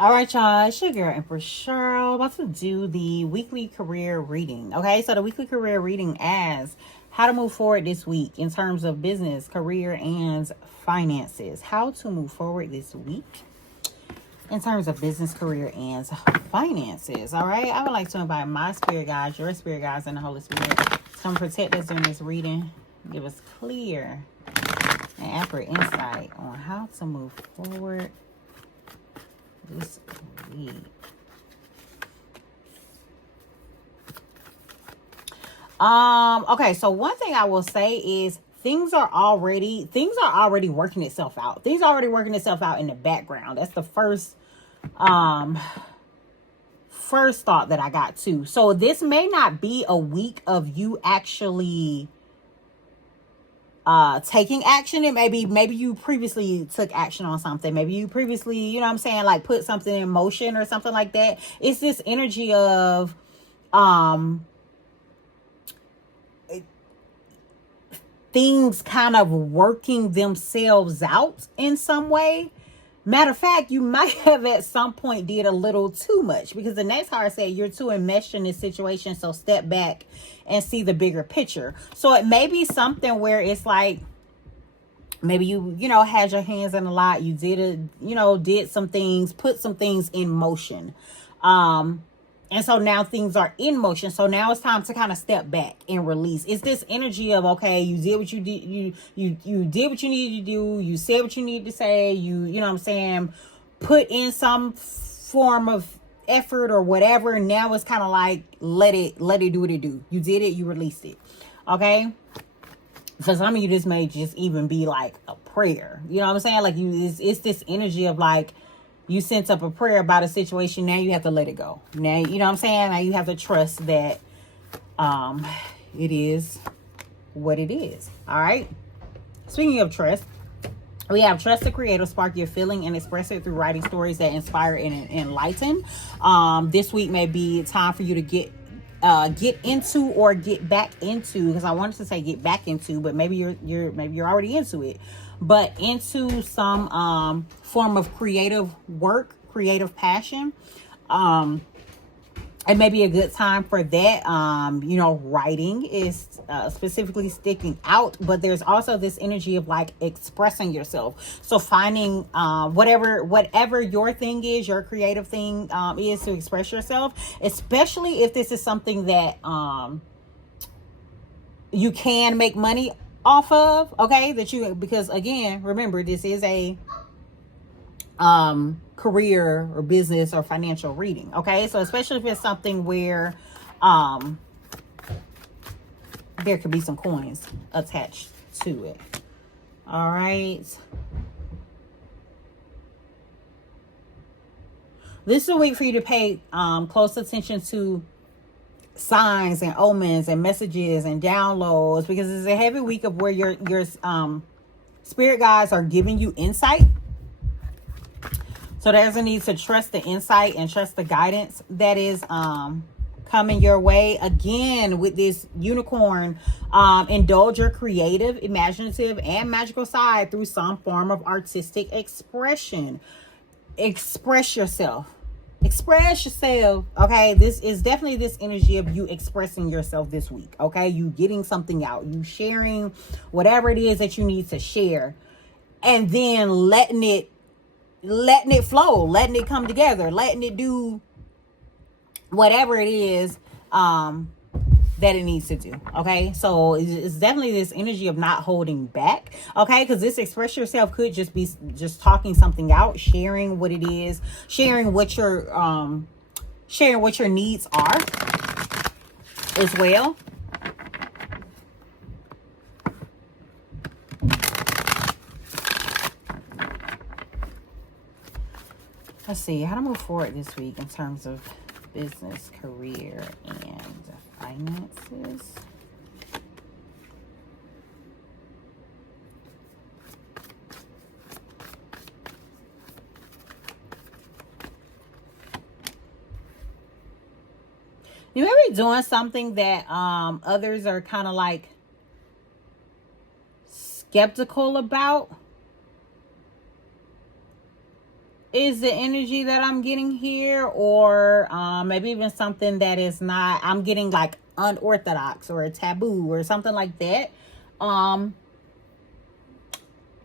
All right, y'all. It's your girl, Empress Cheryl. About to do the weekly career reading. Okay, so the weekly career reading as how to move forward this week in terms of business, career, and finances. How to move forward this week in terms of business, career, and finances. All right, I would like to invite my spirit guides, your spirit guides, and the Holy Spirit to come protect us during this reading. Give us clear and accurate insight on how to move forward this week. Okay, so one thing I will say is things are already working itself out. Things are already working itself out in the background. That's the first thought that I got too. So this may not be a week of you actually taking action. It maybe you previously took action on something. Maybe you previously, you know what I'm saying, like put something in motion or something like that. It's this energy of things kind of working themselves out in some way. Matter of fact, you might have at some point did a little too much, because the next card said you're too enmeshed in this situation, so step back and see the bigger picture. So it may be something where it's like maybe you had your hands in a lot. You did some things, put some things in motion. And so now things are in motion. So now it's time to kind of step back and release. It's this energy of, okay, you did what you did. You did what you needed to do. You said what you needed to say. You know what I'm saying? Put in some form of effort or whatever. And now it's kind of like, let it do what it do. You did it. You released it. Okay. For some of you, this may just even be like a prayer. You know what I'm saying? Like it's this energy of like, you sent up a prayer about a situation. Now you have to let it go. Now, you know what I'm saying? Now you have to trust that it is what it is. All right. Speaking of trust, we have trust the creator, spark your feeling and express it through writing stories that inspire and enlighten. This week may be time for you to get into or get back into, because I wanted to say get back into, but maybe you're already into it, but into some form of creative work, creative passion. It may be a good time for that. Writing is specifically sticking out, but there's also this energy of like expressing yourself. So finding whatever your thing is, your creative thing is, to express yourself, especially if this is something that you can make money off of. Okay, because again, remember, this is a career or business or financial reading. Okay, so especially if it's something where there could be some coins attached to it. All right, this is a week for you to pay close attention to signs and omens and messages and downloads, because it's a heavy week of where your spirit guides are giving you insight. So there's a need to trust the insight and trust the guidance that is coming your way. Again, with this unicorn, indulge your creative, imaginative, and magical side through some form of artistic expression. Express yourself. Okay, this is definitely this energy of you expressing yourself this week. Okay, you getting something out, you sharing whatever it is that you need to share, and then letting it flow, letting it come together, letting it do whatever it is that it needs to do. Okay, so it's definitely this energy of not holding back. Okay, because this express yourself could just be just talking something out, sharing what it is, sharing what your needs are as well. Let's see how to move forward this week in terms of business, career, and finances. You may be doing something that others are kind of like skeptical about. is the energy that I'm getting here, or maybe even something that is not, I'm getting like unorthodox or a taboo or something like that.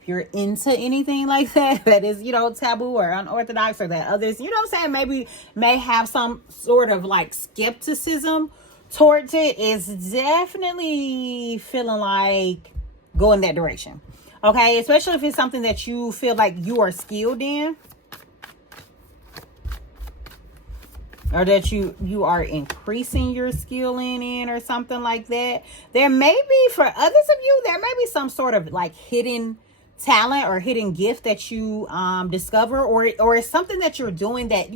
If you're into anything like that, that is, taboo or unorthodox, or that others, what I'm saying, maybe may have some sort of like skepticism towards it, is definitely feeling like go in that direction. Okay, especially if it's something that you feel like you are skilled in, or that you are increasing your skill in, or something like that. There may be, for others of you, there may be some sort of like hidden talent or hidden gift that you discover, or it's something that you're doing that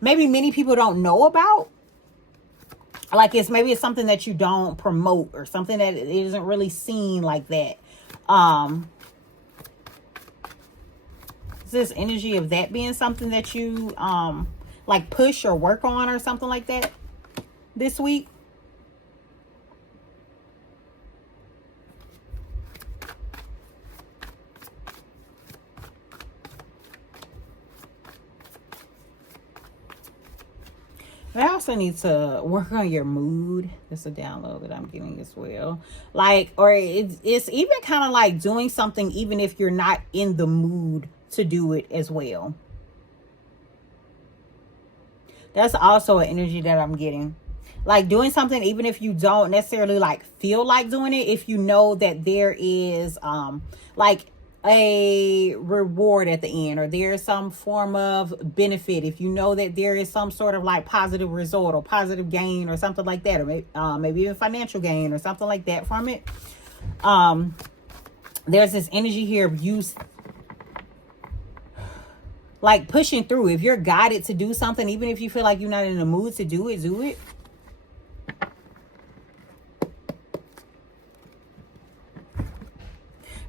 maybe many people don't know about. Like maybe it's something that you don't promote, or something that isn't really seen like that. This energy of that being something that you like push or work on, or something like that this week. I also need to work on your mood. That's a download that I'm getting as well. Like, or it's even kind of like doing something even if you're not in the mood to do it as well. That's also an energy that I'm getting. Like doing something even if you don't necessarily like feel like doing it, if you know that there is like a reward at the end, or there's some form of benefit, if you know that there is some sort of like positive result or positive gain or something like that, or maybe even financial gain or something like that from it. There's this energy here of you like pushing through. If you're guided to do something, even if you feel like you're not in the mood to do it.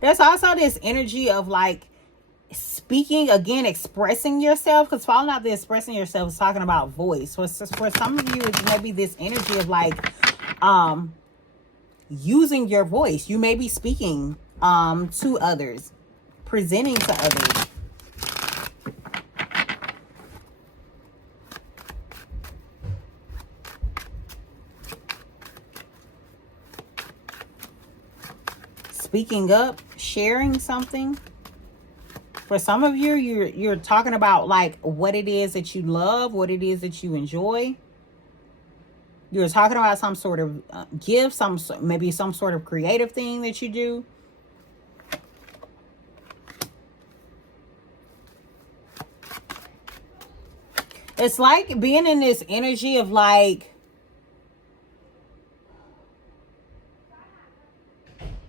There's also this energy of like speaking again, expressing yourself, because falling out there expressing yourself is talking about voice. For some of you, it's maybe this energy of like using your voice. You may be speaking to others, presenting to others. Speaking up, sharing something. For some of you, you're talking about like what it is that you love, what it is that you enjoy. You're talking about some sort of gift, maybe some sort of creative thing that you do. It's like being in this energy of like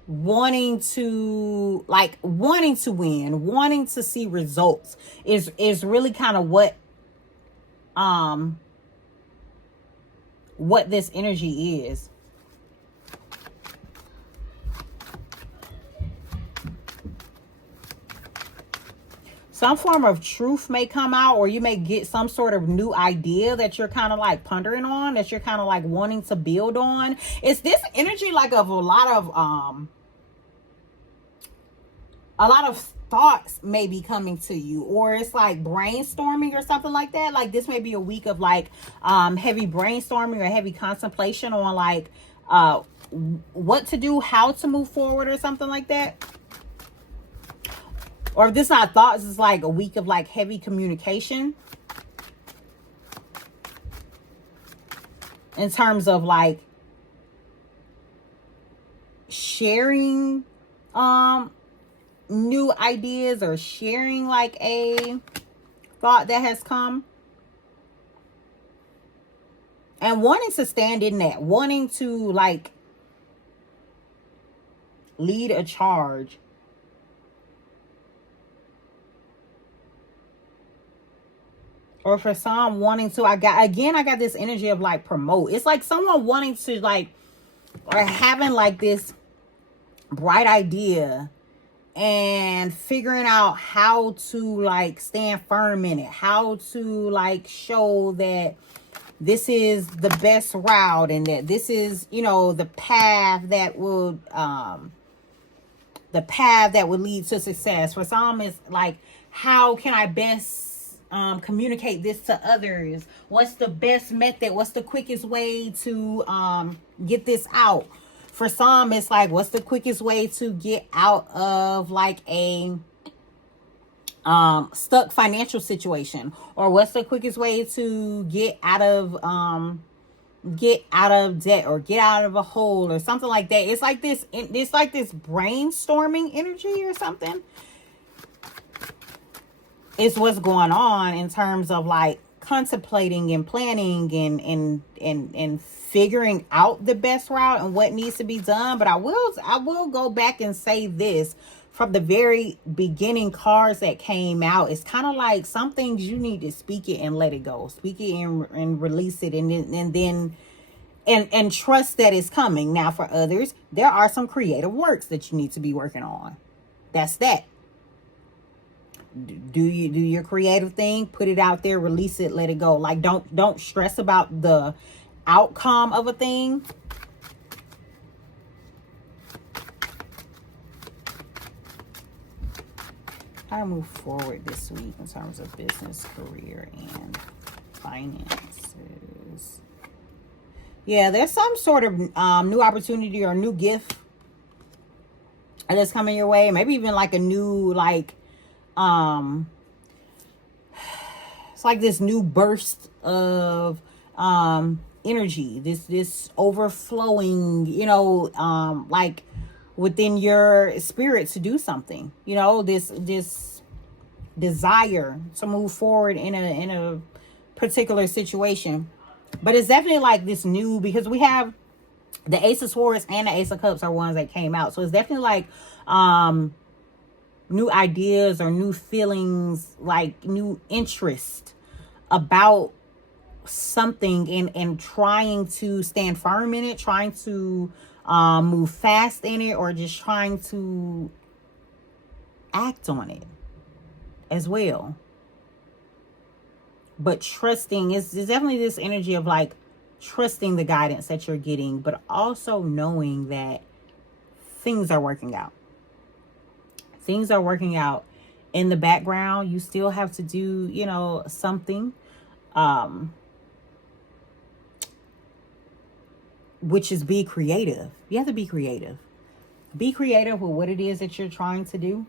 wanting to win, wanting to see results is really kind of what this energy is. Some form of truth may come out, or you may get some sort of new idea that you're kind of like pondering on, that you're kind of like wanting to build on. It's this energy like of a lot of thoughts may be coming to you, or it's like brainstorming or something like that. Like this may be a week of like heavy brainstorming or heavy contemplation on like what to do, how to move forward, or something like that. Or if this is not thoughts, it's like a week of like heavy communication in terms of like sharing new ideas, or sharing like a thought that has come, and wanting to stand in that, wanting to like lead a charge. Or for some wanting to, I got this energy of like promote. It's like someone wanting to like, or having like this bright idea and figuring out how to like stand firm in it, how to like show that this is the best route, and that this is, the path that would lead to success. For some, it's like how can I best communicate this to others? What's the best method? What's the quickest way to get this out? For some, it's like, what's the quickest way to get out of like a stuck financial situation? Or what's the quickest way to get out of debt, or get out of a hole, or something like that. It's like this brainstorming energy or something. It's what's going on in terms of like contemplating and planning and figuring out the best route and what needs to be done. But I will go back and say this. From the very beginning cards that came out, it's kind of like some things you need to speak it and let it go. Speak it and release it, and trust that it's coming. Now, for others, there are some creative works that you need to be working on. That's that. Do your creative thing, put it out there, release it, let it go. Like, don't stress about the outcome of a thing. How to move forward this week in terms of business, career, and finances. Yeah, there's some sort of new opportunity or new gift that's coming your way. Maybe even like a new, like, it's like this new burst of energy, this overflowing, like within your spirit to do something, this desire to move forward in a particular situation. But it's definitely like this new, because we have the Ace of Swords and the Ace of Cups are ones that came out. So it's definitely like new ideas or new feelings, like new interest about something, and trying to stand firm in it, trying to move fast in it, or just trying to act on it as well. But trusting is definitely this energy of like trusting the guidance that you're getting, but also knowing that things are working out. Things are working out in the background. You still have to do, something, which is be creative. You have to be creative. Be creative with what it is that you're trying to do.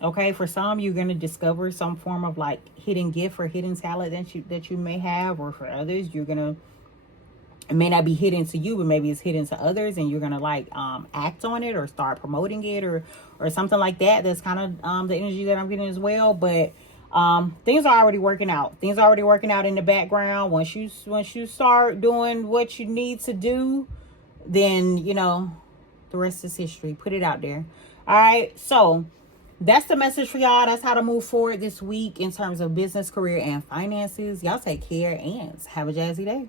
Okay, for some, you're going to discover some form of like hidden gift or hidden talent that you may have. Or for others, it may not be hidden to you, but maybe it's hidden to others, and you're going to like act on it or start promoting it or something like that. That's kind of the energy that I'm getting as well. But things are already working out. Things are already working out in the background. Once you start doing what you need to do, then, the rest is history. Put it out there. All right. So that's the message for y'all. That's how to move forward this week in terms of business, career, and finances. Y'all take care and have a jazzy day.